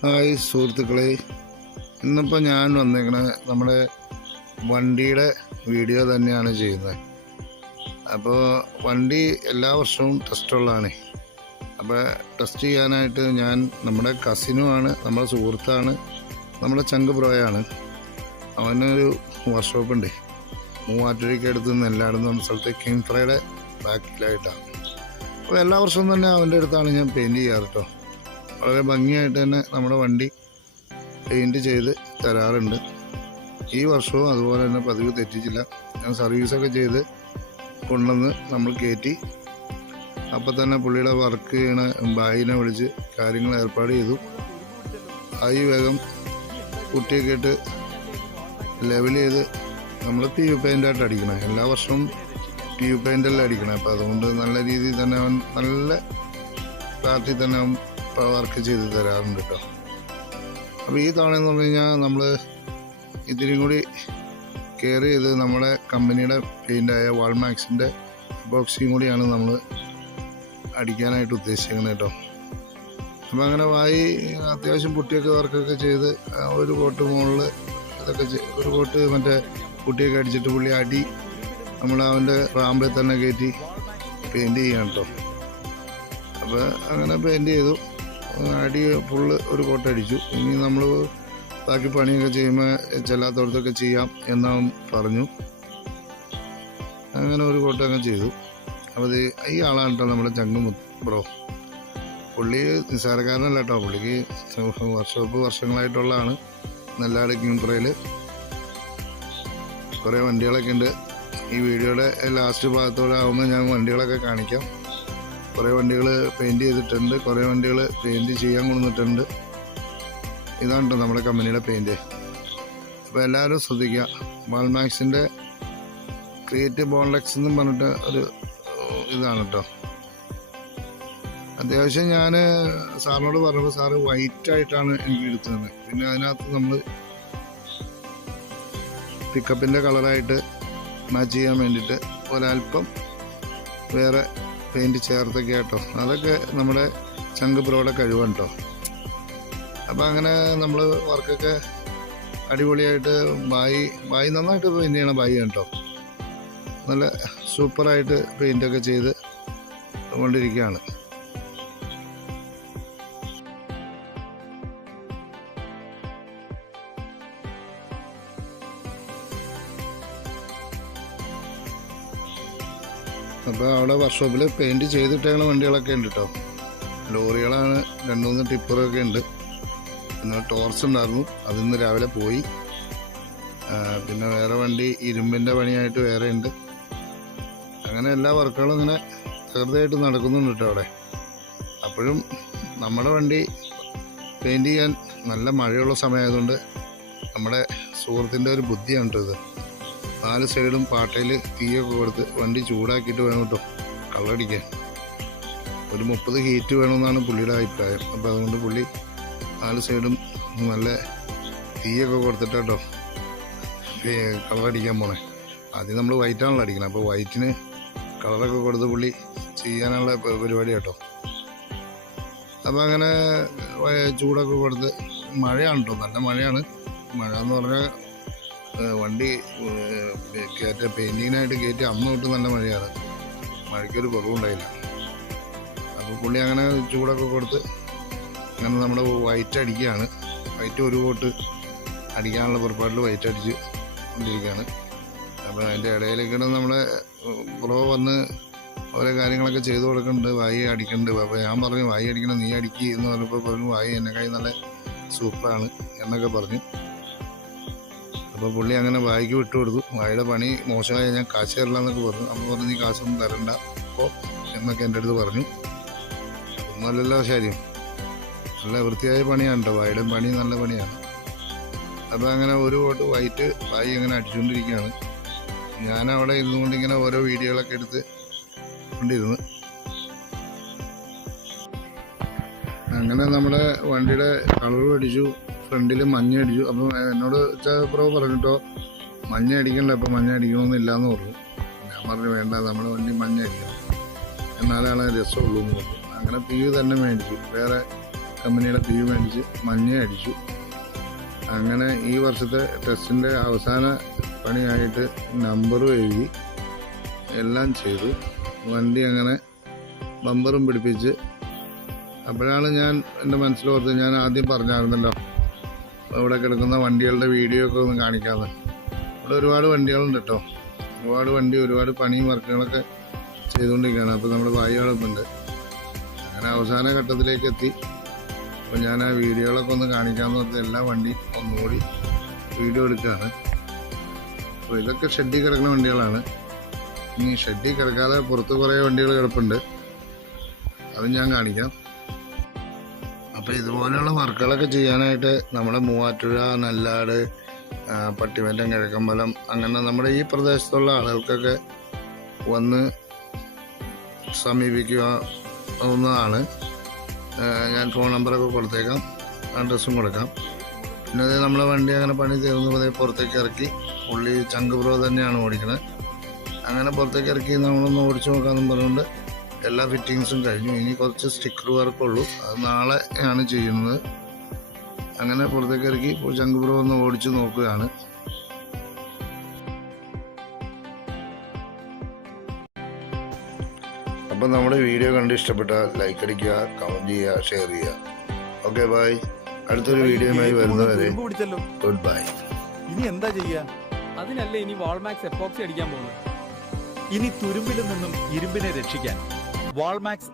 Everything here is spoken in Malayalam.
ഹായ് സുഹൃത്തുക്കളെ. ഇന്നിപ്പോൾ ഞാൻ വന്നേക്കണ നമ്മുടെ വണ്ടിയുടെ വീഡിയോ തന്നെയാണ് ചെയ്യുന്നത്. അപ്പോൾ വണ്ടി എല്ലാ വർഷവും ടെസ്റ്റുള്ളതാണ്. അപ്പോൾ ടെസ്റ്റ് ചെയ്യാനായിട്ട് ഞാൻ നമ്മുടെ കസിനുമാണ് നമ്മുടെ സുഹൃത്താണ് നമ്മുടെ ചങ്ക് ബ്രോയാണ് അവനൊരു വർക്ക്ഷോപ്പുണ്ട്. ഉണ്ട് മൂവാറ്റുപുഴയ്ക്ക് അടുത്ത് എന്ന് പറഞ്ഞ സ്ഥലത്ത് കിങ് ഫ്രൈയുടെ ബാക്കിലായിട്ടാണ്. അപ്പോൾ എല്ലാ വർഷവും തന്നെ അവന്റെ അടുത്താണ് ഞാൻ പെയിന്റ് ചെയ്യാറ് കേട്ടോ. വളരെ ഭംഗിയായിട്ട് തന്നെ നമ്മുടെ വണ്ടി പെയിന്റ് ചെയ്ത് തരാറുണ്ട്. ഈ വർഷവും അതുപോലെ തന്നെ പതിവ് തെറ്റിച്ചില്ല. ഞാൻ സർവീസൊക്കെ ചെയ്ത് കൊണ്ടുവന്ന് നമ്മൾ കയറ്റി. അപ്പം തന്നെ പുള്ളിയുടെ വർക്ക് ചെയ്യണ ബായിനെ വിളിച്ച് കാര്യങ്ങൾ ഏർപ്പാട് ചെയ്തു. ആയി വേഗം കുട്ടിയൊക്കെ ഇട്ട് ലെവൽ ചെയ്ത് നമ്മൾ പി യു പെയിന്റായിട്ട് അടിക്കണം. എല്ലാ വർഷവും പി യു പെയിന്റെല്ലാം അടിക്കണം. അപ്പോൾ അതുകൊണ്ട് നല്ല രീതിയിൽ തന്നെ അവൻ നല്ല ഫ്ലാറ്റിൽ തന്നെ അവൻ വർക്ക് ചെയ്ത് തരാറുണ്ട് കേട്ടോ അപ്പോൾ ഈ തവണ എന്ന് പറഞ്ഞു കഴിഞ്ഞാൽ നമ്മൾ ഇതിനും കൂടി കെയർ ചെയ്ത് നമ്മുടെ കമ്പനിയുടെ പെയിന്റായ വാൾമാക്സിന്റെ ബോക്സിങ് കൂടിയാണ് നമ്മൾ അടിക്കാനായിട്ട് ഉദ്ദേശിക്കുന്നത് കേട്ടോ അപ്പം അങ്ങനെ വായി അത്യാവശ്യം പുട്ടിയൊക്കെ വർക്കൊക്കെ ചെയ്ത് ഒരു കോട്ട് മുകളിൽ ഇതൊക്കെ ഒരു കോട്ട് മറ്റേ പുട്ടിയൊക്കെ അടിച്ചിട്ട് പുള്ളി അടി നമ്മൾ അവന്റെ റാമ്പിൽ തന്നെ കയറ്റി പെയിന്റ് ചെയ്യണം കേട്ടോ അപ്പോൾ അങ്ങനെ പെയിന്റ് ചെയ്തു. അടി ഫുള്ള് ഒരു കോട്ട അടിച്ചു. ഇനി നമ്മൾ ബാക്കി പണിയൊക്കെ ചെയ്യുമ്പോൾ ചെല്ലാത്തടത്തൊക്കെ ചെയ്യാം എന്ന് പറഞ്ഞു. അങ്ങനെ ഒരു കോട്ട അങ്ങ് ചെയ്തു. അപ്പോൾ ഈ ആളാണ് കേട്ടോ നമ്മുടെ ചങ്ങ് ബ്രോ. പുള്ളി നിസ്സാരക്കാരനല്ല കേട്ടോ. പുള്ളിക്ക് വർഷോപ്പ് വർഷങ്ങളായിട്ടുള്ളതാണ് നെല്ലാട് കിങ്പ്രയിൽ കുറേ വണ്ടികളൊക്കെ ഉണ്ട്. ഈ വീഡിയോയുടെ ലാസ്റ്റ് ഭാഗത്തോടെ ആകുമ്പോൾ ഞാൻ വണ്ടികളൊക്കെ കാണിക്കാം. കുറേ വണ്ടികൾ പെയിന്റ് ചെയ്തിട്ടുണ്ട് കുറേ വണ്ടികൾ പെയിന്റ് ചെയ്യാൻ കൊണ്ടുവന്നിട്ടുണ്ട്. ഇതാണ് കേട്ടോ നമ്മുടെ കമ്പനിയുടെ പെയിന്റ് അപ്പോൾ എല്ലാവരും ശ്രദ്ധിക്കുക. വാൾമാക്സിന്റെ ക്രിയേറ്റീവ് ബോൺലെക്സ് എന്നും പറഞ്ഞിട്ട് ഒരു ഇതാണ് കേട്ടോ അത്യാവശ്യം ഞാൻ സാറിനോട് പറഞ്ഞപ്പോൾ സാറ് വൈറ്റ് ആയിട്ടാണ് എനിക്ക് എടുത്തത്. പിന്നെ അതിനകത്ത് നമ്മൾ പിക്കപ്പിന്റെ കളറായിട്ട് മാച്ച് ചെയ്യാൻ വേണ്ടിയിട്ട് ഒരല്പം വേറെ പെയിന്റ് ചേർത്തൊക്കെ കേട്ടോ അതൊക്കെ നമ്മുടെ ചങ്ക് കഴിവാണ് കേട്ടോ അപ്പം അങ്ങനെ നമ്മൾ വർക്കൊക്കെ അടിപൊളിയായിട്ട് ബായി ബായി നന്നായിട്ട് പെയിന്റ് ചെയ്യണം ബായി കേട്ടോ നല്ല സൂപ്പറായിട്ട് പെയിന്റൊക്കെ ചെയ്ത് കൊണ്ടിരിക്കുകയാണ്. അപ്പോൾ അവിടെ വർക്ക്ഷോപ്പിൽ പെയിന്റ് ചെയ്തിട്ടുള്ള വണ്ടികളൊക്കെ ഉണ്ട് കേട്ടോ ലോറികളാണ് രണ്ട് മൂന്ന് ടിപ്പറൊക്കെ ഉണ്ട്. പിന്നെ ടോർച്ച് ഉണ്ടായിരുന്നു. അതിന്ന് രാവിലെ പോയി. പിന്നെ വേറെ വണ്ടി ഇരുമ്പിന്റെ പണിയായിട്ട് വേറെ ഉണ്ട്. അങ്ങനെ എല്ലാ വർക്കുകളും ഇങ്ങനെ ചെറുതായിട്ട് നടക്കുന്നുണ്ട് കേട്ടോ അവിടെ. അപ്പോഴും നമ്മുടെ വണ്ടി പെയിന്റ് ചെയ്യാൻ നല്ല മഴയുള്ള സമയമായതുകൊണ്ട് നമ്മുടെ സുഹൃത്തിന്റെ ഒരു ബുദ്ധിയാണ് കേട്ടോ ഇത്. നാല് സൈഡും പാട്ടയിൽ തീയൊക്കെ കൊടുത്ത് വണ്ടി ചൂടാക്കിയിട്ട് വേണം കേട്ടോ. കള്ളടിക്കാൻ. ഒരു മുപ്പത് ഹീറ്റ് വേണമെന്നാണ് പുള്ളിയുടെ അഭിപ്രായം. അപ്പോൾ അതുകൊണ്ട് പുള്ളി നാല് സൈഡും നല്ല തീയൊക്കെ കൊടുത്തിട്ട് കേട്ടോ. കളറടിക്കാൻ പോണേ. ആദ്യം നമ്മൾ വൈറ്റാണല്ലോ അടിക്കണം. അപ്പോൾ വൈറ്റിന് കളറൊക്കെ കൊടുത്ത് പുള്ളി ചെയ്യാനുള്ള പരിപാടി കേട്ടോ. അപ്പോൾ അങ്ങനെ ചൂടൊക്കെ കൊടുത്ത് മഴയാണ് കേട്ടോ. നല്ല മഴയാണ്. മഴ എന്ന് പറഞ്ഞാൽ വണ്ടി കയറ്റ പെയിന്റിങ്ങിനായിട്ട് കയറ്റി അന്ന് തൊട്ട് നല്ല മഴയാണ്. മഴയ്ക്കൊരു കുറവുണ്ടായില്ല. അപ്പോൾ പുള്ളി അങ്ങനെ ചൂടൊക്കെ കൊടുത്ത് അങ്ങനെ നമ്മുടെ വൈറ്റ് അടിക്കുകയാണ്. വൈറ്റ് ഒരു കോട്ട് അടിക്കാനുള്ള പുറപ്പാടിൽ വൈറ്റ് അടിച്ച് കൊണ്ടിരിക്കുകയാണ്. അപ്പോൾ അതിന്റെ ഇടയിലേക്കാണ് നമ്മുടെ കുറവ് വന്ന് ഓരോ കാര്യങ്ങളൊക്കെ ചെയ്തു കൊടുക്കുന്നുണ്ട്. വായി അടിക്കുന്നുണ്ട്. അപ്പോൾ ഞാൻ പറഞ്ഞു വായി അടിക്കണം നീ അടിക്കുക എന്ന് പറഞ്ഞപ്പോൾ പറഞ്ഞു വായി എന്നെ കൈ നല്ല സൂപ്പറാണ് എന്നൊക്കെ പറഞ്ഞു. അപ്പോൾ പുള്ളി അങ്ങനെ വായിക്ക് വിട്ടു കൊടുത്തു. വായുടെ പണി മോശമായ ഞാൻ കാശ് തരില്ല എന്നൊക്കെ പറഞ്ഞു. അപ്പോൾ പറഞ്ഞു നീ കാശൊന്നും തരണ്ട. അപ്പോൾ എന്നൊക്കെ എന്റെ അടുത്ത് പറഞ്ഞു ഒന്നുമല്ലല്ലോ ശരിയും നല്ല വൃത്തിയായ പണിയാണ് കേട്ടോ വായുടെ പണി നല്ല പണിയാണ്. അപ്പോൾ അങ്ങനെ ഒരു വോട്ട് വൈറ്റ് വായി അങ്ങനെ അടിച്ചുകൊണ്ടിരിക്കുകയാണ് ഞാൻ അവിടെ ഇരുന്നുകൊണ്ട് ഇങ്ങനെ ഓരോ വീഡിയോകളൊക്കെ എടുത്ത് കൊണ്ടിരുന്നു. അങ്ങനെ നമ്മുടെ വണ്ടിയുടെ കളറും അടിച്ചു. ഫ്രണ്ടിൽ മഞ്ഞ അടിച്ചു അപ്പം എന്നോട് പ്രോ പറഞ്ഞിട്ടോ മഞ്ഞ അടിക്കണ്ട അപ്പം മഞ്ഞ അടിക്കണമെന്നില്ല എന്ന് പറഞ്ഞു. ഞാൻ പറഞ്ഞു വേണ്ട നമ്മുടെ വണ്ടി മഞ്ഞ അടിക്കണം എന്നാലാണ് രസമുള്ളൂ എന്ന് പറഞ്ഞു. അങ്ങനെ യു തന്നെ മേടിച്ചു. വേറെ കമ്പനിയുടെ പി മേടിച്ച് മഞ്ഞ അടിച്ചു അങ്ങനെ ഈ വർഷത്തെ ടെസ്റ്റിന്റെ അവസാന പണിയായിട്ട് നമ്പറും എഴുതി എല്ലാം ചെയ്തു. വണ്ടി അങ്ങനെ ബമ്പറും പിടിപ്പിച്ച്. അപ്പോഴാണ് ഞാൻ എന്റെ മനസ്സിലോർത്ത് ഞാൻ ആദ്യം പറഞ്ഞായിരുന്നല്ലോ ഇവിടെ കിടക്കുന്ന വണ്ടികളുടെ വീഡിയോ ഒക്കെ ഒന്ന് കാണിക്കാതെ ഇവിടെ ഒരുപാട് വണ്ടികളുണ്ട് കേട്ടോ. ഒരുപാട് വണ്ടി ഒരുപാട് പണിയും വർക്കുകളൊക്കെ ചെയ്തുകൊണ്ടിരിക്കുകയാണ്. അപ്പോൾ നമ്മുടെ ഉണ്ട്. അങ്ങനെ അവസാന ഘട്ടത്തിലേക്ക് എത്തി. അപ്പോൾ ഞാൻ ആ വീഡിയോകളൊക്കെ ഒന്ന് കാണിക്കാമെന്ന് പറഞ്ഞാൽ എല്ലാ വണ്ടി ഒന്നുകൂടി വീഡിയോ എടുക്കുകയാണ്. അപ്പോൾ ഇതൊക്കെ ഷെഡിൽ കിടക്കുന്ന വണ്ടികളാണ്. ഇനി ഷെഡിൽ കിടക്കാതെ പുറത്ത് കുറേ വണ്ടികൾ കിടപ്പുണ്ട്. അത് ഞാൻ കാണിക്കാം. അപ്പോൾ ഇതുപോലെയുള്ള വർക്കുകളൊക്കെ ചെയ്യാനായിട്ട് നമ്മുടെ മൂവാറ്റുഴ നെല്ലാട് പട്ടിമറ്റം കിഴക്കമ്പലം അങ്ങനെ നമ്മുടെ ഈ പ്രദേശത്തുള്ള ആളുകൾക്കൊക്കെ വന്ന് സമീപിക്കാവുന്നതാണ് ആ, ഞാൻ ഫോൺ നമ്പറൊക്കെ കൊടുത്തേക്കാം. അഡ്രസ്സും കൊടുക്കാം. പിന്നെ അത് നമ്മളെ വണ്ടി അങ്ങനെ പണി തീർന്ന് ദേ പുറത്തേക്ക് ഇറക്കി. പുള്ളി ചങ്ക് തന്നെയാണ് ഓടിക്കുന്നത് അങ്ങനെ പുറത്തേക്ക് ഇറക്കി നമ്മളൊന്ന് ഓടിച്ചു നോക്കാമെന്നും പറഞ്ഞുകൊണ്ട് എല്ലാ ഫിറ്റിങ്സും കഴിഞ്ഞു. ഇനി കുറച്ച് സ്റ്റിക്കർ വർക്കുള്ളൂ അത് നാളെ ആണ് ചെയ്യുന്നത്. അങ്ങനെ പുറത്തേക്ക് ഇറക്കി ചങ്ക് പ്രോ ഒന്ന് ഓടിച്ചു നോക്കുകയാണ്. അപ്പം നമ്മുടെ വീഡിയോ കണ്ട് ഇഷ്ടപ്പെട്ടാൽ ലൈക്ക് അടിക്കുക കമന്റ് ചെയ്യുക ഷെയർ ചെയ്യുക. ഓക്കെ ബൈ അടുത്തൊരു വീഡിയോയുമായി വരുന്നവരെ ഗുഡ് ബൈ ഇനി എന്താ ചെയ്യുക അതിനല്ലേ ഇനി വാൾമാക്സ് എപ്പോക്സി അടിക്കാൻ പോകുന്നത്? ഇനി തുരുമ്പിൽ നിന്നും ഇരുമ്പിനെ രക്ഷിക്കാൻ. വാൾമാക്സ്